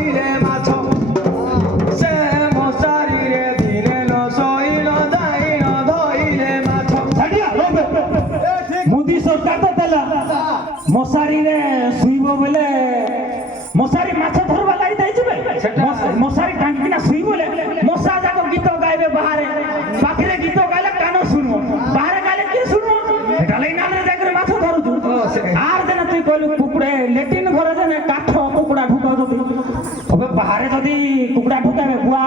ଧଇଲେ ମାଛ ସେ ମଶାରୀରେ ଦିନେ ନ ଶୋଇଲ ଦାଇନ ଧଇଲେ ମାଛ। ମୋଦି ସରକାର ତ ଦେଲା ମଶାରୀରେ ଶୁଇବ ବୋଲେ ମଶାରୀ ମାଛ ଧରବା ଲାଗି ଦେଇଛି ମଶାରୀ ଟାଙ୍ଗିକିନା ଶୁଇ ବୋଲେ ମଶା ଯାକ ଗୀତ ଗାଇବେ ବାହାରେ ପାଖରେ ଗୀତ ଗାଇଲେ କାନ ଶୁଣିବ ବାହାରେ ଗାଇଲେ କିଏ ଶୁଣିବ ଏଟା ଲାଗି ନାନରେ ଯାଇକରି ମାଛ ଧରୁଛୁ। আর যেন তুই কইলু কুকুড়ে লেট্রিন ঘরে যেন কাঠ কুকুড়া ঢুকাও যদি তবে বাহারে যদি কুকুড়া ঢুকাবে বুয়া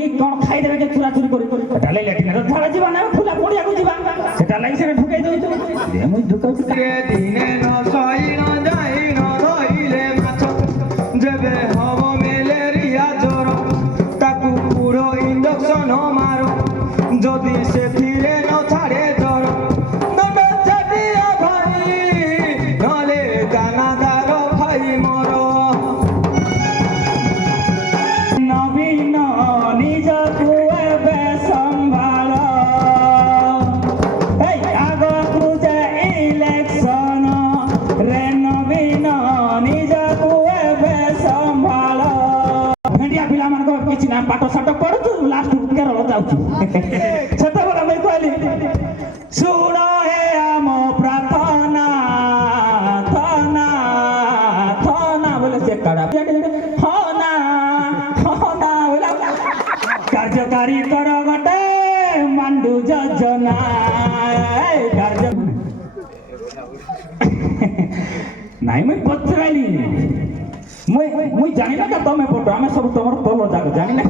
এই কোন খাই দেবে যে চুরা চুরি করি এটা লাই লেট্রিন ধারা ଯିବା না ফুলা পড়িয়াକୁ ଯିବା সেটা লাই সেটা ঢুকাই দেউଛୁ দে মুই ঢুকাউছি দিনে ন শোইল দাইন ধইলে মাছ যেবে হব ম্যালেরিয়া জ্বর তাকু পুরো ইঞ্জেকশন মারো যদি সেথিরে ন ছাড়ে জ্বর দণ্ড চাটিয়া ভাই নলে দানাদার ভাই মর। নবীন নিজକୁ ଏବେ ସମ୍ଭାଳ এই ଆଗକୁ ଯେ ଇଲେକ୍ସନ ରେ ନବୀନ ନିଜକୁ ଏବେ ସମ୍ଭାଳ। ଭେଣ୍ଡିଆ ପିଲାମାନଙ୍କ କିଛି ନା ପାଠ ସାଠ ପଢୁଛୁ ଲାଷ୍ଟକୁ କେରଳ ଯାଉଛୁ ସେତେବେଳେ ମୁଁ କହିଲି ଶୁଣ ହେ ଆମ ପ୍ରାର୍ଥନା ଥନା ଥନା ବୋଲେ ସେ କାଢା ହନା ହନା ବୋଲେ କାର୍ଯ୍ୟକାରୀ କର ଗୋଟେ ମାଣ୍ଡୁ ଯୋଜନା କାର୍ଯ୍ୟ ନାଇଁ ମୁଇଁ ପଚାରିଲି ମୁଇଁ ଜାଣିନା ତମେ ପଟ ଆମେ ସବୁ ତମର ତଲ ଯାକ ଜାଣିନା।